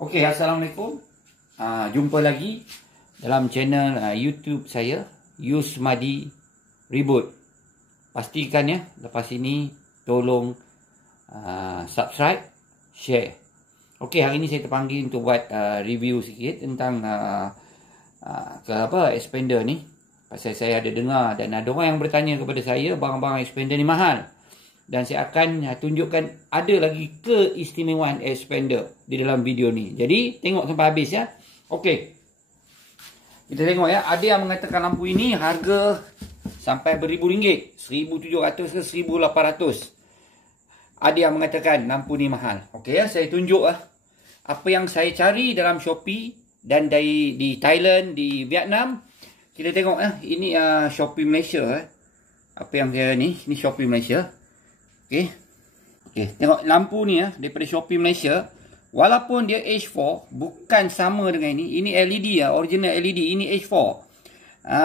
Okey, Assalamualaikum. Jumpa lagi dalam channel YouTube saya, Yusmadi Reboot. Pastikan ya, lepas ini tolong subscribe, share. Okey, hari ini saya terpanggil untuk buat review sikit tentang expander ni. Pasal saya ada dengar dan ada orang yang bertanya kepada saya, barang-barang expander ni mahal. Dan saya akan tunjukkan ada lagi keistimewaan expander di dalam video ni. Jadi tengok sampai habis ya. Okey. Kita tengok ya, ada yang mengatakan lampu ini harga sampai beribu ringgit, 1,700 ke 1,800. Ada yang mengatakan lampu ni mahal. Okey ya, saya tunjuk apa yang saya cari dalam Shopee dan di Thailand, di Vietnam. Kita tengok ya, ini Shopee Malaysia Apa yang saya ni Shopee Malaysia. Okey, tengok lampu ni daripada Shopee Malaysia. Walaupun dia H4, bukan sama dengan ini. Ini LED original LED. Ini H4.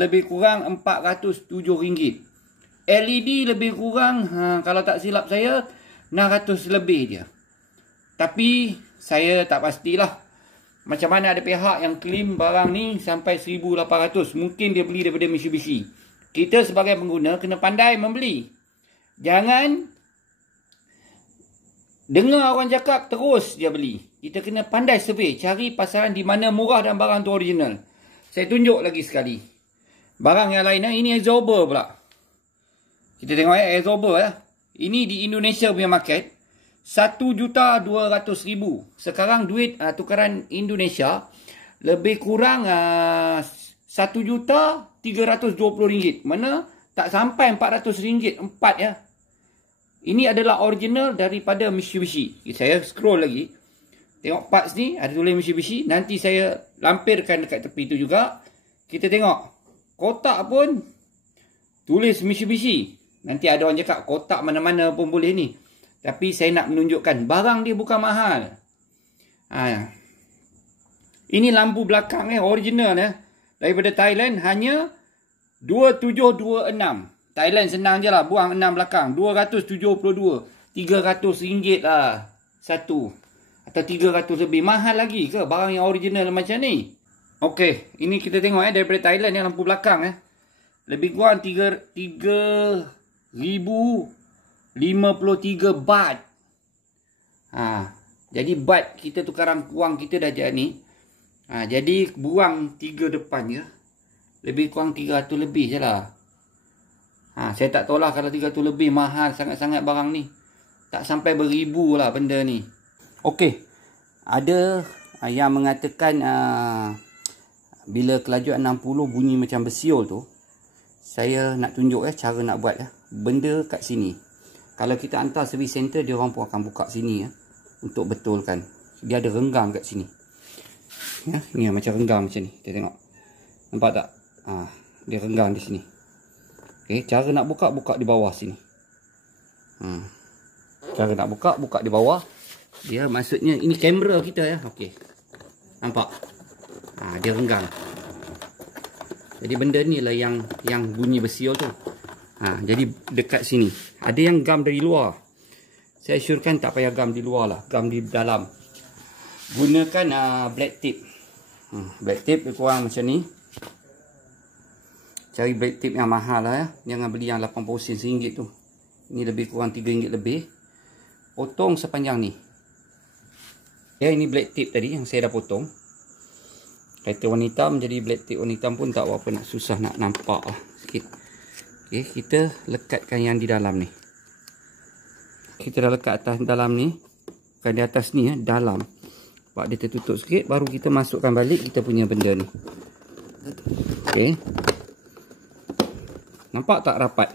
Lebih kurang RM407. LED lebih kurang, kalau tak silap saya, 600 lebih dia. Tapi saya tak pastilah. Macam mana ada pihak yang claim barang ni sampai 1,800. Mungkin dia beli daripada Mitsubishi. Kita sebagai pengguna kena pandai membeli. Jangan dengar orang cakap terus dia beli. Kita kena pandai survey, cari pasaran di mana murah dan barang tu original. Saya tunjuk lagi sekali. Barang yang lain ini absorber pula. Kita tengok absorber Ini di Indonesia punya market 1,200,000. Sekarang duit tukaran Indonesia lebih kurang RM1,320. Mana tak sampai RM400. 4 Ini adalah original daripada Mitsubishi. Saya scroll lagi. Tengok parts ni ada tulis Mitsubishi. Nanti saya lampirkan dekat tepi tu juga. Kita tengok. Kotak pun tulis Mitsubishi. Nanti ada orang cakap kotak mana-mana pun boleh ni. Tapi saya nak menunjukkan barang dia bukan mahal. Ini lampu belakang original daripada Thailand, hanya 2,726. Thailand senang je lah, buang 6 belakang. 272. RM300 lah satu. Atau 300 lebih. Mahal lagi ke barang yang original macam ni? Okey, ini kita tengok daripada Thailand lampu belakang lebih kurang 3,053 baht. Jadi baht kita tukaran wang kita dah jadi ni. Jadi buang 3 depan lebih kurang 300 lebih je lah. Saya tak tahu lah kalau 300 lebih, mahal sangat-sangat barang ni. Tak sampai beribu lah benda ni. Okey. Ada yang mengatakan bila kelajuan 60 bunyi macam besiol tu. Saya nak tunjuk cara nak buat benda kat sini. Kalau kita hantar service center, dia orang pun akan buka sini untuk betulkan. Dia ada renggang kat sini. Ni macam renggang macam ni. Kita tengok. Nampak tak? Dia renggang di sini. Okey, cara nak buka di bawah sini. Cara nak buka di bawah. Dia maksudnya ini kamera kita Okey. Nampak? Dia renggang. Jadi benda ni lah yang bunyi besiol tu. Jadi dekat sini. Ada yang gam dari luar. Saya syorkan tak payah gam di luar lah, gam di dalam. Gunakan black tip. Black tip lebih kurang macam ni. Cari black tip yang mahal lah Jangan beli yang 80 sen RM1 tu. Ini lebih kurang RM3 lebih. Potong sepanjang ni. Ini black tip tadi yang saya dah potong. Kereta warna hitam, jadi black tip warna hitam pun tak apa nak susah nak nampak sikit. Okey, kita lekatkan yang di dalam ni. Kita dah lekat atas dalam ni. Bukan di atas ni dalam. Sebab dia tertutup sikit, baru kita masukkan balik kita punya benda ni. Okey. Nampak tak rapat?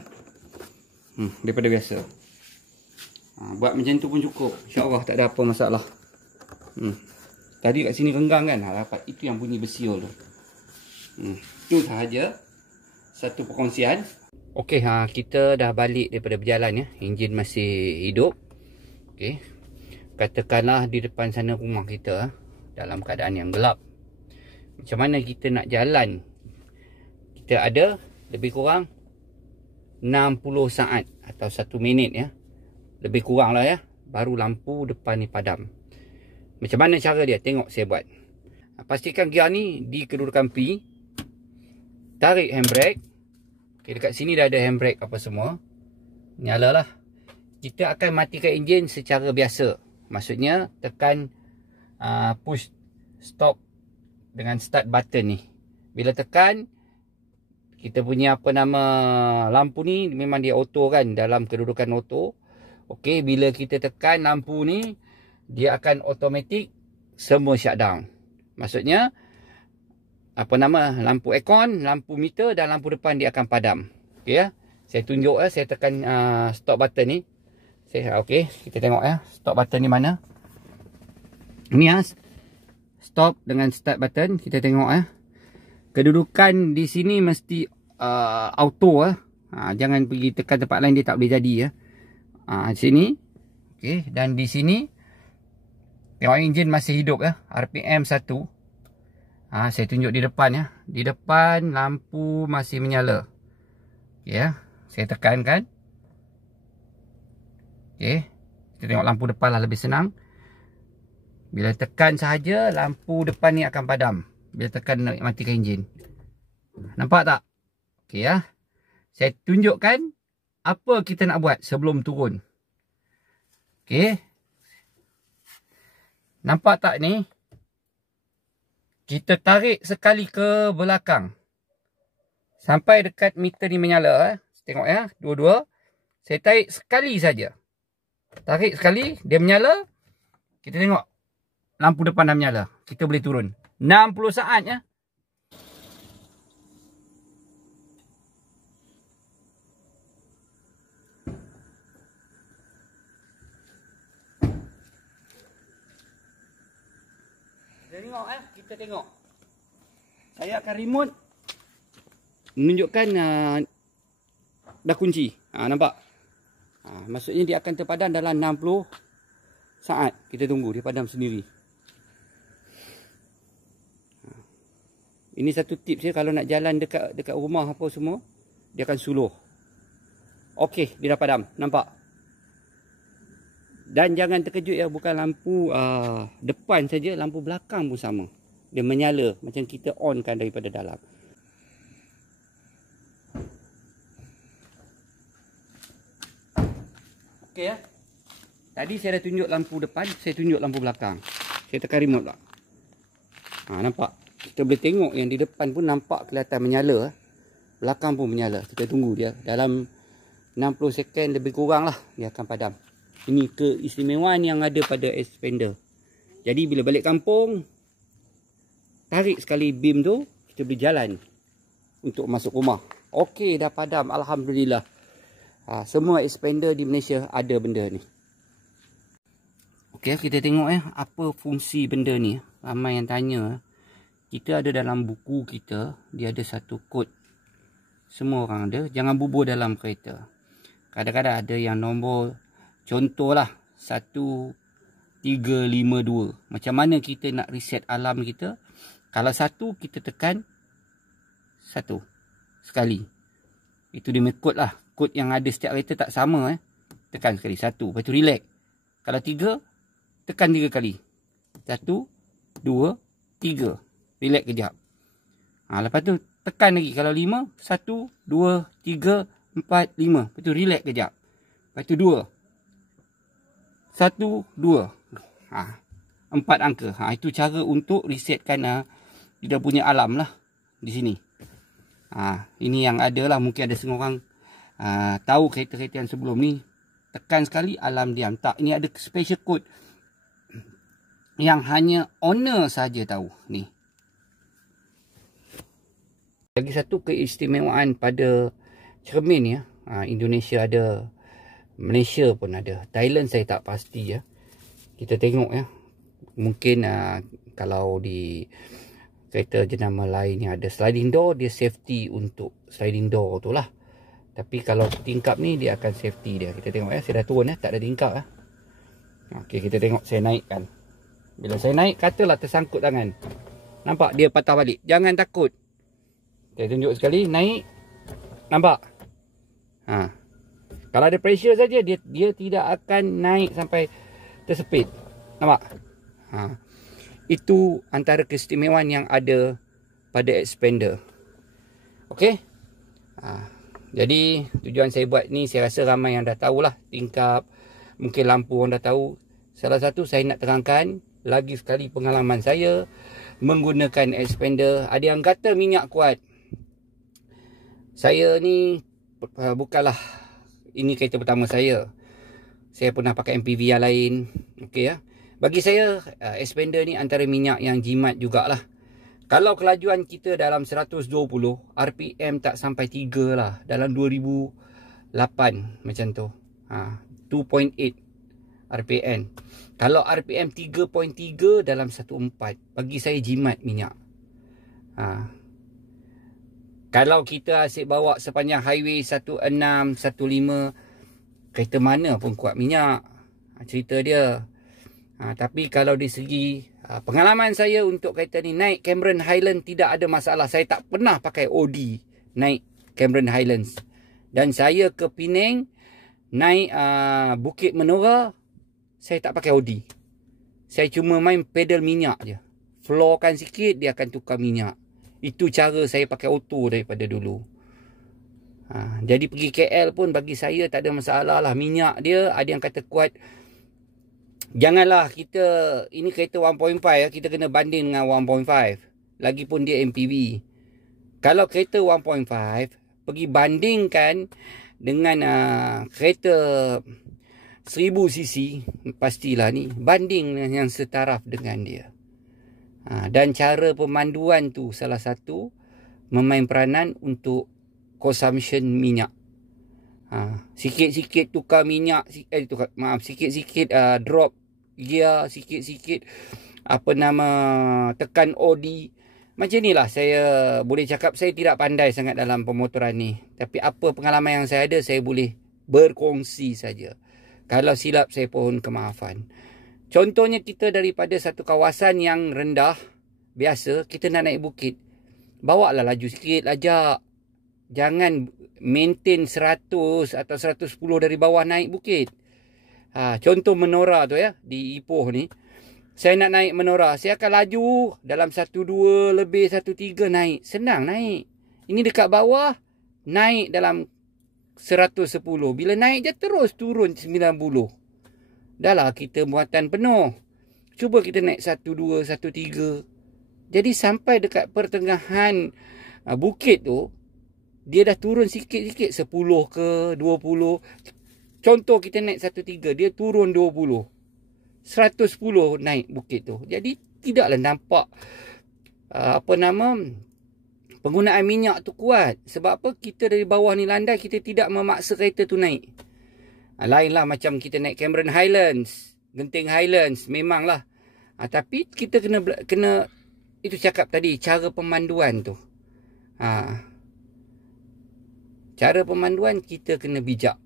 Daripada biasa. Buat macam tu pun cukup. InsyaAllah tak ada apa masalah. Tadi kat sini renggang kan? Rapat. Itu yang bunyi besiol tu. Itu sahaja satu perkongsian. Okey, kita dah balik daripada berjalan Enjin masih hidup. Okey. Katakanlah di depan sana rumah kita dalam keadaan yang gelap. Macam mana kita nak jalan? Kita ada lebih kurang 60 saat atau 1 minit lebih kurang lah baru lampu depan ni padam. Macam mana cara dia? Tengok saya buat. Pastikan gear ni di kedudukan P. Tarik handbrake. Okay, dekat sini dah ada handbrake apa semua. Nyalalah. Kita akan matikan enjin secara biasa. Maksudnya tekan push stop dengan start button ni. Bila tekan, kita punya apa nama lampu ni memang dia auto kan, dalam kedudukan auto. Okey, bila kita tekan lampu ni, dia akan automatic semua shutdown. Maksudnya apa nama, lampu aircon, lampu meter dan lampu depan dia akan padam. Okey ya. Saya tunjuk saya tekan stop button ni. Okey, kita tengok stop button ni mana. Ni stop dengan start button. Kita tengok kedudukan di sini mesti auto jangan pergi tekan tempat lain, dia tak boleh jadi di sini. Okey, dan di sini tengok enjin masih hidup RPM 1. Saya tunjuk di depan Di depan lampu masih menyala. Okey saya tekankan. Okey, kita tengok lampu depan lah lebih senang. Bila tekan sahaja, lampu depan ni akan padam. Bila tekan nak matikan enjin. Nampak tak? Okey saya tunjukkan apa kita nak buat sebelum turun. Okey. Nampak tak ni? Kita tarik sekali ke belakang. Sampai dekat meter ni menyala. Tengok dua-dua. Saya tarik sekali saja. Tarik sekali, dia menyala. Kita tengok lampu depan dah menyala. Kita boleh turun. 60 saat kita tengok. Saya akan remote menunjukkan dah kunci. Nampak? Maksudnya dia akan terpadam dalam 60 saat. Kita tunggu dia padam sendiri. Ini satu tips kalau nak jalan dekat rumah apa semua, dia akan suluh. Okey, dia dah padam. Nampak? Dan jangan terkejut bukan lampu depan saja, lampu belakang pun sama. Dia menyala macam kita onkan daripada dalam. Okey Tadi saya dah tunjuk lampu depan, saya tunjuk lampu belakang. Saya tekan remote tak? Nampak? Kita boleh tengok yang di depan pun nampak kelihatan menyala. Belakang pun menyala. Kita tunggu dia. Dalam 60 second lebih kurang lah, dia akan padam. Ini keistimewaan yang ada pada expander. Jadi bila balik kampung, tarik sekali beam tu, kita boleh jalan untuk masuk rumah. Okey, dah padam. Alhamdulillah. Semua expander di Malaysia ada benda ni. Okey, kita tengok apa fungsi benda ni. Ramai yang tanya. Kita ada dalam buku kita, dia ada satu kod. Semua orang ada. Jangan bubur dalam kereta. Kadang-kadang ada yang nombor, contohlah 1352. Macam mana kita nak reset alarm kita? Kalau 1, kita tekan 1 sekali. Itu dia kod lah. Kod yang ada setiap kereta tak sama. Tekan sekali 1. Lepas tu relax. Kalau 3, tekan 3 kali. 1, 2, 3. Relax kejap. Lepas tu tekan lagi. Kalau 5, 1, 2, 3, 4, 5. Lepas tu relax kejap. Lepas tu 2. 1, 2. 4 angka. Itu cara untuk resetkan dia punya alarm lah. Di sini. Ini yang ada lah. Mungkin ada setengah orang tahu kereta-kereta yang sebelum ni. Tekan sekali alarm diam. Tak. Ini ada special code. Yang hanya owner saja tahu. Ni. Lagi satu keistimewaan pada cermin Indonesia ada, Malaysia pun ada, Thailand saya tak pasti Kita tengok mungkin kalau di kereta jenama lain yang ada sliding door, dia safety untuk sliding door tu lah. Tapi kalau tingkap ni dia akan safety dia. Kita tengok saya dah turun tak ada tingkap Okey, kita tengok saya naikkan. Bila saya naik, katalah tersangkut tangan. Nampak dia patah balik. Jangan takut. Saya tunjuk sekali, naik. Nampak? Kalau ada pressure saja, dia tidak akan naik sampai tersepit. Nampak? Itu antara keistimewaan yang ada pada expander. Okey. Jadi tujuan saya buat ni, saya rasa ramai yang dah tahulah tingkap, mungkin lampu orang dah tahu. Salah satu saya nak terangkan lagi sekali pengalaman saya menggunakan expander. Ada yang kata minyak kuat. Saya ni bukanlah ini kereta pertama saya. Saya pernah pakai MPV yang lain. Okey ya. Bagi saya expander ni antara minyak yang jimat jugalah. Kalau kelajuan kita dalam 120, RPM tak sampai 3 lah. Dalam 2008 macam tu. 2.8 RPM. Kalau RPM 3.3 dalam 1.4, bagi saya jimat minyak. Kalau kita asyik bawa sepanjang highway 16, 15, kereta mana pun kuat minyak. Cerita dia. Tapi kalau di segi pengalaman saya untuk kereta ni, naik Cameron Highlands tidak ada masalah. Saya tak pernah pakai OD naik Cameron Highlands. Dan saya ke Penang naik Bukit Menora, saya tak pakai OD. Saya cuma main pedal minyak je. Floorkan sikit, dia akan tukar minyak. Itu cara saya pakai auto daripada dulu. Jadi pergi KL pun bagi saya tak ada masalah lah. Minyak dia ada yang kata kuat. Janganlah kita, ini kereta 1.5 ya, kita kena banding dengan 1.5. Lagipun dia MPV. Kalau kereta 1.5, pergi bandingkan dengan kereta 1000cc, pastilah ni banding yang setaraf dengan dia. Dan cara pemanduan tu salah satu memain peranan untuk consumption minyak. Sikit-sikit tukar minyak, sikit-sikit drop gear, sikit-sikit tekan OD. Macam inilah saya boleh cakap saya tidak pandai sangat dalam pemotoran ni. Tapi apa pengalaman yang saya ada, saya boleh berkongsi saja. Kalau silap, saya pohon kemaafan. Contohnya kita daripada satu kawasan yang rendah, biasa, kita nak naik bukit. Bawa lah laju sikit, lajak. Jangan maintain 100 atau 110 dari bawah naik bukit. Contoh Menora tu ya, di Ipoh ni. Saya nak naik Menora, saya akan laju dalam 12 lebih 13 naik. Senang naik. Ini dekat bawah, naik dalam 110. Bila naik je terus turun 90. Dah lah kita muatan penuh. Cuba kita naik 12, 13. Jadi sampai dekat pertengahan bukit tu, dia dah turun sikit-sikit 10 ke 20. Contoh kita naik 13, dia turun 20. 110 naik bukit tu. Jadi tidaklah nampak penggunaan minyak tu kuat. Sebab apa? Kita dari bawah ni landai, kita tidak memaksa kereta tu naik. Lainlah macam kita naik Cameron Highlands, Genting Highlands, memanglah. Tapi kita kena itu cakap tadi, cara pemanduan tu. Cara pemanduan kita kena bijak.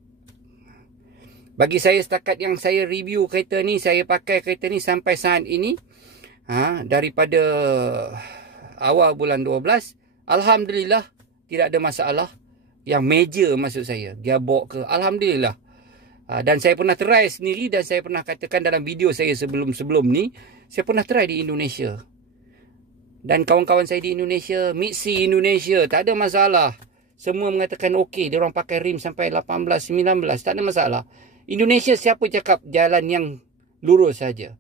Bagi saya setakat yang saya review kereta ni, saya pakai kereta ni sampai saat ini, daripada awal bulan 12, alhamdulillah tidak ada masalah yang major, maksud saya gearbox ke, alhamdulillah. Dan saya pernah try sendiri, dan saya pernah katakan dalam video saya sebelum ni, saya pernah try di Indonesia. Dan kawan-kawan saya di Indonesia, Mitsi Indonesia, tak ada masalah. Semua mengatakan okey, dia orang pakai rim sampai 18, 19, tak ada masalah. Indonesia siapa cakap jalan yang lurus saja?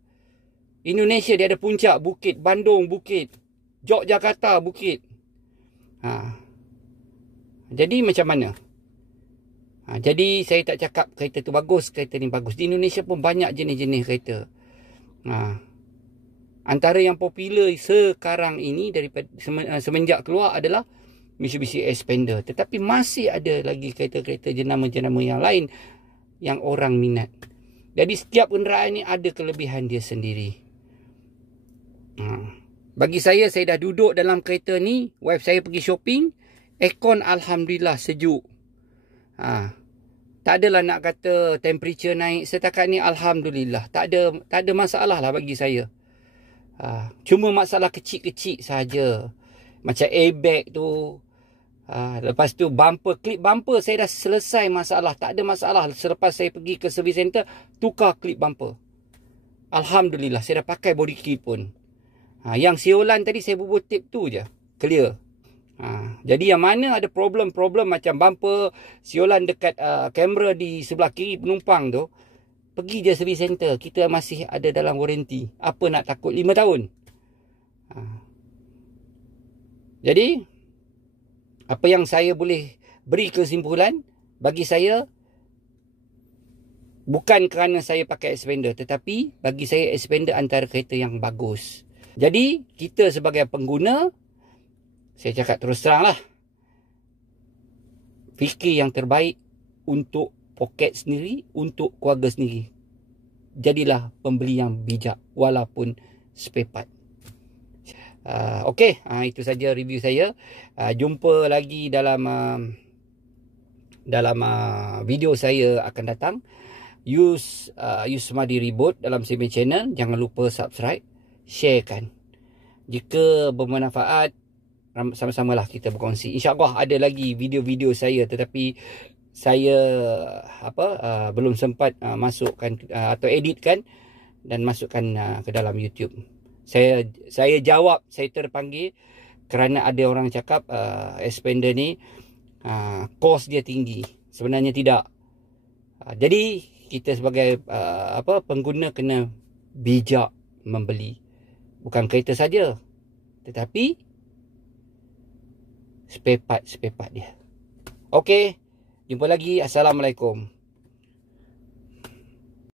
Indonesia dia ada puncak, bukit, Bandung bukit, Yogyakarta bukit. Jadi macam mana? Jadi saya tak cakap kereta tu bagus, kereta ni bagus. Di Indonesia pun banyak jenis-jenis kereta. Antara yang popular sekarang ini daripada semenjak keluar adalah Mitsubishi Expander. Tetapi masih ada lagi kereta-kereta jenama-jenama yang lain yang orang minat. Jadi setiap kenderaan ni ada kelebihan dia sendiri. Bagi saya dah duduk dalam kereta ni, wife saya pergi shopping, aircon alhamdulillah sejuk. Tak adalah nak kata temperature naik, setakat ni alhamdulillah. Tak ada masalah lah bagi saya. Cuma masalah kecil-kecil saja. Macam airbag tu. Lepas tu clip bumper saya dah selesai masalah. Tak ada masalah. Selepas saya pergi ke service center, tukar clip bumper. Alhamdulillah, saya dah pakai body kit pun. Yang siolan tadi saya bubur tip tu je, clear. Jadi yang mana ada problem-problem macam bumper siolan dekat kamera di sebelah kiri penumpang tu, pergi je service center. Kita masih ada dalam warranty. Apa nak takut 5 tahun. Jadi apa yang saya boleh beri kesimpulan, bagi saya, bukan kerana saya pakai expander, tetapi bagi saya expander antara kereta yang bagus. Jadi kita sebagai pengguna, saya cakap terus terang lah, fikir yang terbaik untuk poket sendiri, untuk keluarga sendiri. Jadilah pembeli yang bijak walaupun spare part. Okey, itu saja review saya. Jumpa lagi dalam video saya akan datang. Use Smadi Reboot dalam Simi Channel. Jangan lupa subscribe, sharekan. Jika bermanfaat, sama-samalah kita berkongsi. InsyaAllah ada lagi video-video saya, tetapi saya belum sempat masukkan atau editkan dan masukkan ke dalam YouTube. Saya jawab, saya terpanggil kerana ada orang cakap expander ni kos dia tinggi. Sebenarnya tidak. Jadi kita sebagai pengguna kena bijak membeli. Bukan kereta saja, tetapi spare part dia. Okey, jumpa lagi. Assalamualaikum.